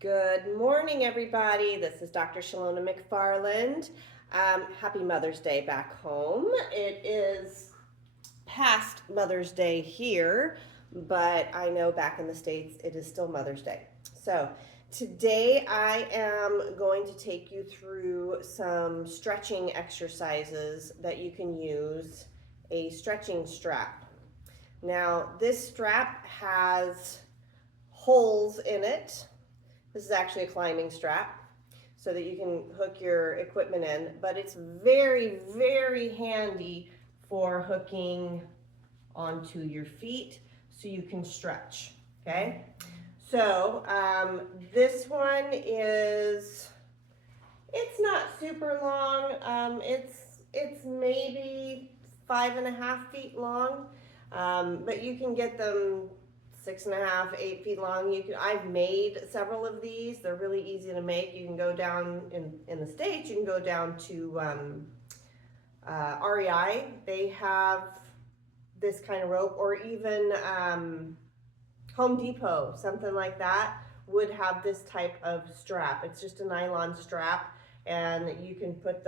Good morning, everybody. This is Dr. Shalona McFarland. Happy Mother's Day back home. It is past Mother's Day here, but I know back in the States it is still Mother's Day. So today I am going to take you through some stretching exercises that you can use a stretching strap. Now, this strap has holes in it. This is actually a climbing strap so that you can hook your equipment in, but it's very, very handy for hooking onto your feet so you can stretch, okay? So this one it's not super long. It's maybe 5.5 feet long, but you can get them 6.5, 8 feet long. I've made several of these. They're really easy to make. You can go down in the States, you can go down to REI. They have this kind of rope, or even Home Depot, something like that, would have this type of strap. It's just a nylon strap, and you can put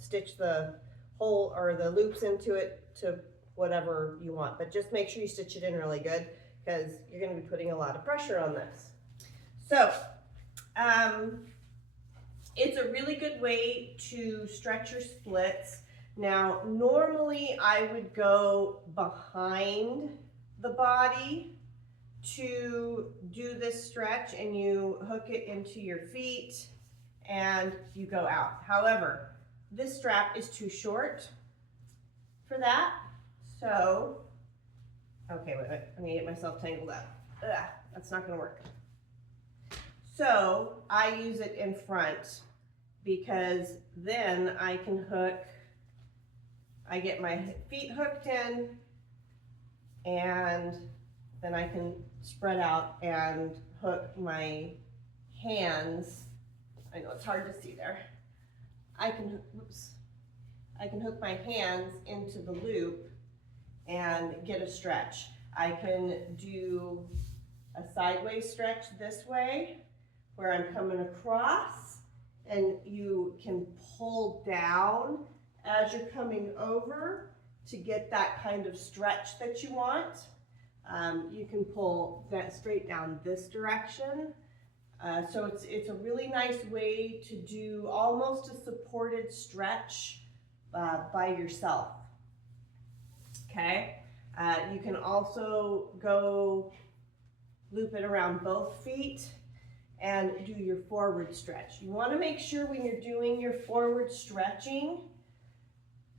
stitch the hole or the loops into it to whatever you want, but just make sure you stitch it in really good because you're going to be putting a lot of pressure on this. So it's a really good way to stretch your splits. Now, normally I would go behind the body to do this stretch, and you hook it into your feet and you go out. However, this strap is too short for that. So, okay, wait, I'm gonna get myself tangled up. That's not gonna work. So I use it in front because then I can I get my feet hooked in, and then I can spread out and hook my hands. I know it's hard to see there. I can hook my hands into the loop and get a stretch. I can do a sideways stretch this way where I'm coming across, and you can pull down as you're coming over to get that kind of stretch that you want. You can pull that straight down this direction. So it's a really nice way to do almost a supported stretch by yourself. Okay, you can also go loop it around both feet and do your forward stretch. You want to make sure when you're doing your forward stretching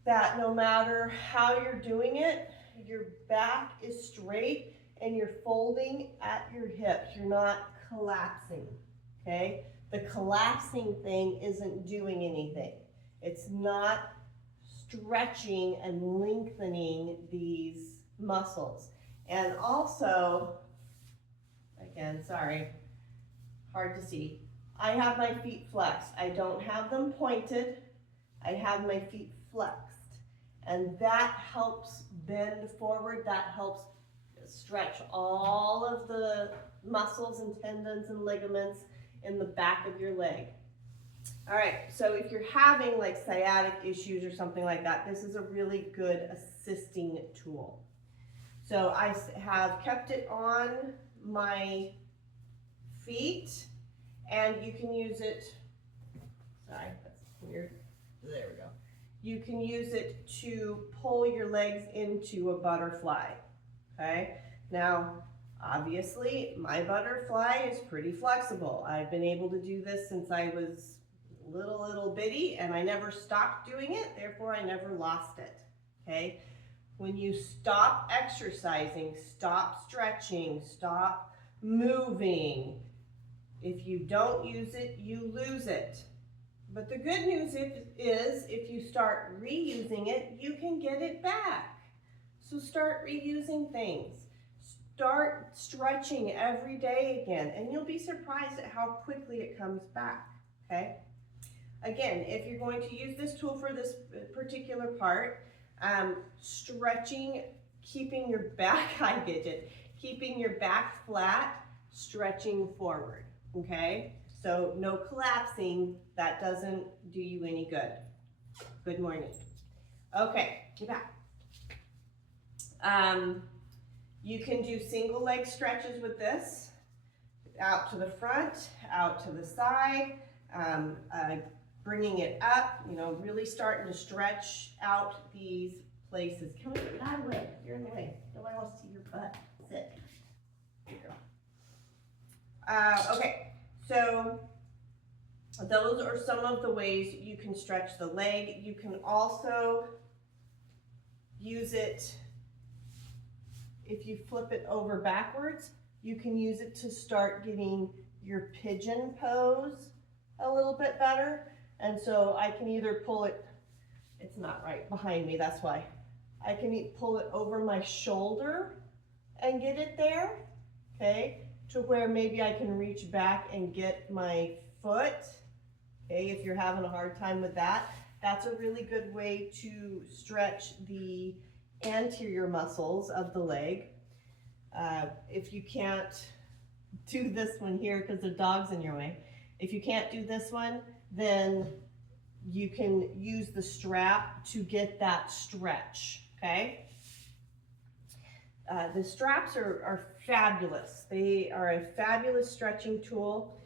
that no matter how you're doing it, your back is straight and you're folding at your hips. You're not collapsing, okay? The collapsing thing isn't doing anything. It's not stretching and lengthening these muscles. And also, again, sorry, hard to see, I have my feet flexed. I don't have them pointed. I have my feet flexed. And that helps bend forward. That helps stretch all of the muscles and tendons and ligaments in the back of your leg. All right, so if you're having like sciatic issues or something like that, this is a really good assisting tool. So I have kept it on my feet, and you can use it, sorry, that's weird, there we go. You can use it to pull your legs into a butterfly, okay? Now, obviously, my butterfly is pretty flexible. I've been able to do this since I was little bitty, and I never stopped doing it, therefore I never lost it, okay? When you stop exercising, stop stretching, stop moving, if you don't use it, you lose it. But the good news is if you start reusing it, you can get it back. So start reusing things. Start stretching every day again, and you'll be surprised at how quickly it comes back, okay? Again, if you're going to use this tool for this particular part, stretching, keeping your back, I get it, keeping your back flat stretching forward, okay? So no collapsing, that doesn't do you any good. Good morning. Okay, get back. You can do single leg stretches with this, out to the front, out to the side, bringing it up, you know, really starting to stretch out these places. Come on, get out of the way, you're in the way. Nobody wants to see your butt. Sit. Here you go. Okay, so those are some of the ways you can stretch the leg. You can also use it, if you flip it over backwards, you can use it to start getting your pigeon pose a little bit better. And so I can either pull it, it's not right behind me, that's why. I can pull it over my shoulder and get it there, okay? To where maybe I can reach back and get my foot, okay? If you're having a hard time with that, that's a really good way to stretch the anterior muscles of the leg. If you can't do this one here because the dog's in your way, if you can't do this one, then you can use the strap to get that stretch, okay? The straps are fabulous. They are a fabulous stretching tool.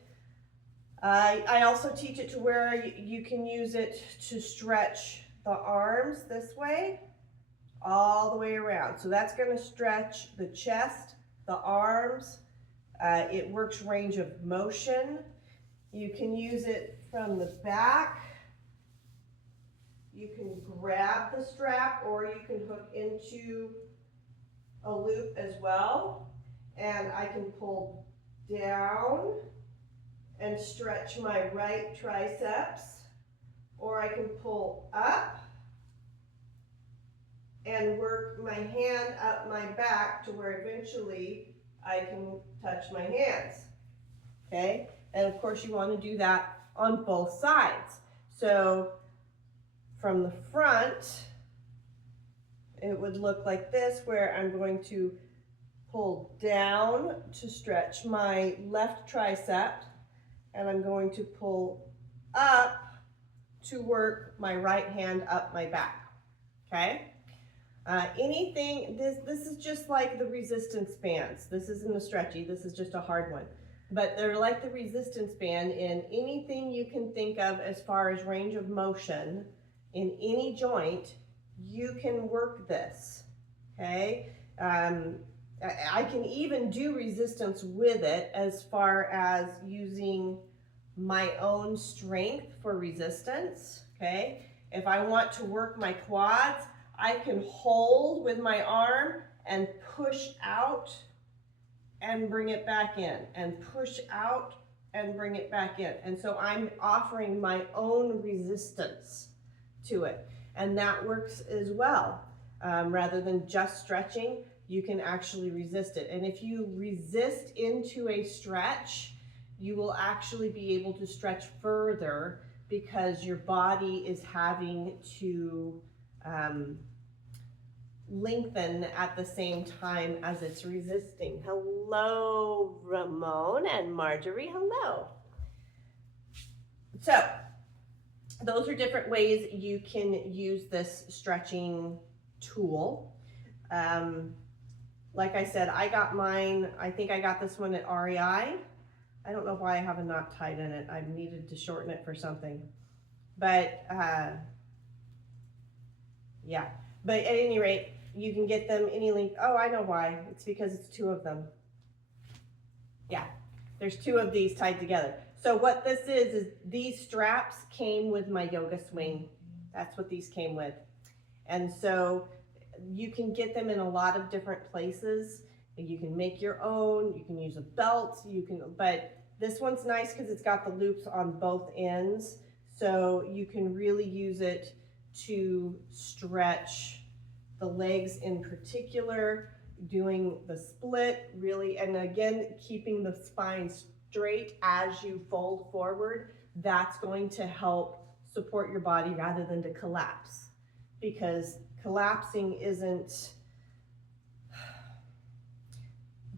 I also teach it to where you can use it to stretch the arms this way, all the way around. So that's going to stretch the chest, the arms. It works range of motion. You can use it from the back. You can grab the strap or you can hook into a loop as well. And I can pull down and stretch my right triceps, or I can pull up and work my hand up my back to where eventually I can touch my hands, okay? And of course you want to do that on both sides. So from the front, it would look like this, where I'm going to pull down to stretch my left tricep, and I'm going to pull up to work my right hand up my back, okay? Anything, this is just like the resistance bands. This isn't a stretchy, this is just a hard one. But they're like the resistance band in anything you can think of as far as range of motion in any joint, you can work this, okay? I can even do resistance with it as far as using my own strength for resistance, okay? If I want to work my quads, I can hold with my arm and push out and bring it back in, and push out and bring it back in. And so I'm offering my own resistance to it. And that works as well. Rather than just stretching, you can actually resist it. And if you resist into a stretch, you will actually be able to stretch further because your body is having to lengthen at the same time as it's resisting. Hello, Ramon and Marjorie, hello. So, those are different ways you can use this stretching tool. Like I said, I got mine, I think I got this one at REI. I don't know why I have a knot tied in it. I've needed to shorten it for something. But, yeah. But at any rate, you can get them any length. Oh, I know why. It's because it's two of them. Yeah, there's two of these tied together. So what this is these straps came with my yoga swing. That's what these came with. And so you can get them in a lot of different places. You can make your own, you can use a belt, but this one's nice because it's got the loops on both ends. So you can really use it to stretch the legs in particular, doing the split really, and again, keeping the spine straight as you fold forward. That's going to help support your body rather than to collapse, because collapsing isn't,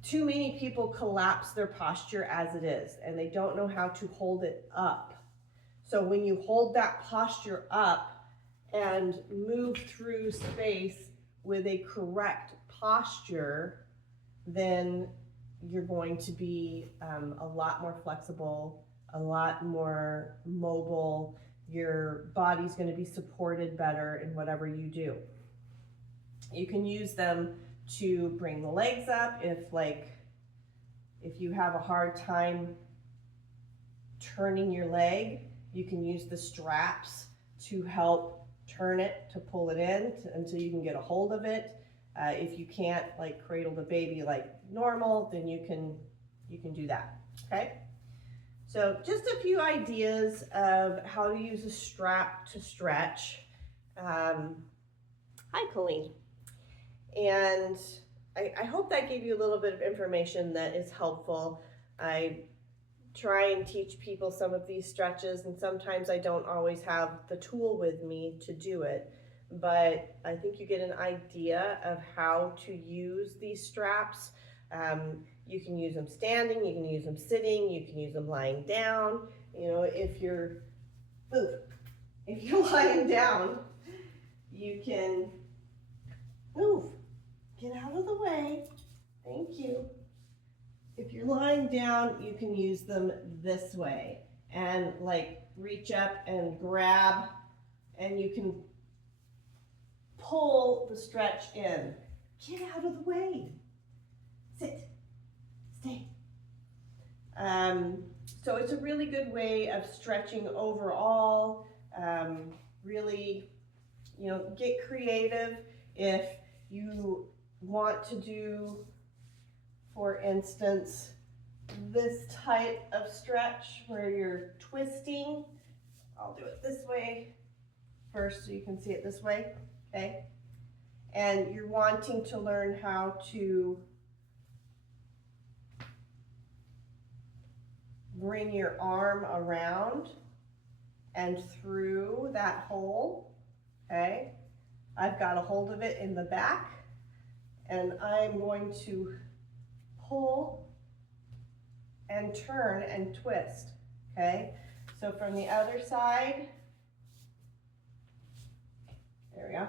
too many people collapse their posture as it is, and they don't know how to hold it up. So when you hold that posture up and move through space with a correct posture, then you're going to be a lot more flexible, a lot more mobile. Your body's going to be supported better in whatever you do. You can use them to bring the legs up if you have a hard time turning your leg. You can use the straps to help turn it, to pull it in until you can get a hold of it. If you can't like cradle the baby like normal, then you can do that, okay? So just a few ideas of how to use a strap to stretch. Hi, Colleen. And I hope that gave you a little bit of information that is helpful. I try and teach people some of these stretches, and sometimes I don't always have the tool with me to do it, but I think you get an idea of how to use these straps. You can use them standing, you can use them sitting, you can use them lying down. You know, if you're lying down, you can move. Get out of the way. Thank you. If you're lying down, you can use them this way and like reach up and grab, and you can pull the stretch in. Get out of the way. Sit. Stay. So it's a really good way of stretching overall. Really, you know, get creative. If you want to do, for instance, this type of stretch where you're twisting, I'll do it this way first so you can see it this way, okay? And you're wanting to learn how to bring your arm around and through that hole, okay? I've got a hold of it in the back, and I'm going to pull and turn and twist, okay? So from the other side, there we go.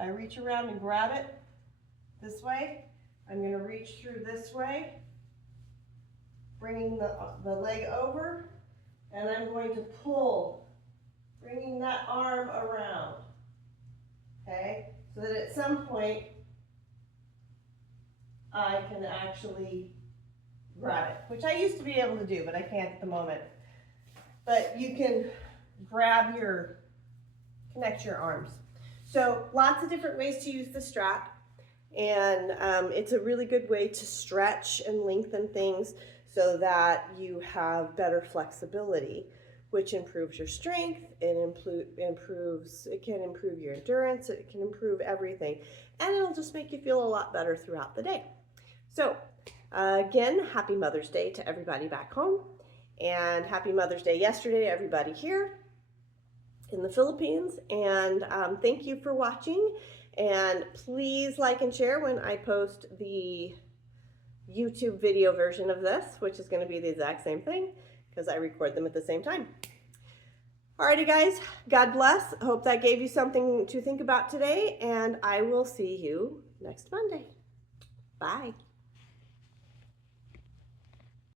I reach around and grab it this way. I'm going to reach through this way, bringing the leg over, and I'm going to pull, bringing that arm around, okay? So that at some point, I can actually grab it, which I used to be able to do, but I can't at the moment. But you can connect your arms. So lots of different ways to use the strap. And it's a really good way to stretch and lengthen things so that you have better flexibility, which improves your strength, it can improve your endurance, it can improve everything, and it'll just make you feel a lot better throughout the day. So again, happy Mother's Day to everybody back home, and happy Mother's Day yesterday to everybody here in the Philippines, and thank you for watching. And please like and share when I post the YouTube video version of this, which is going to be the exact same thing because I record them at the same time. Alrighty guys, God bless. Hope that gave you something to think about today, and I will see you next Monday. Bye.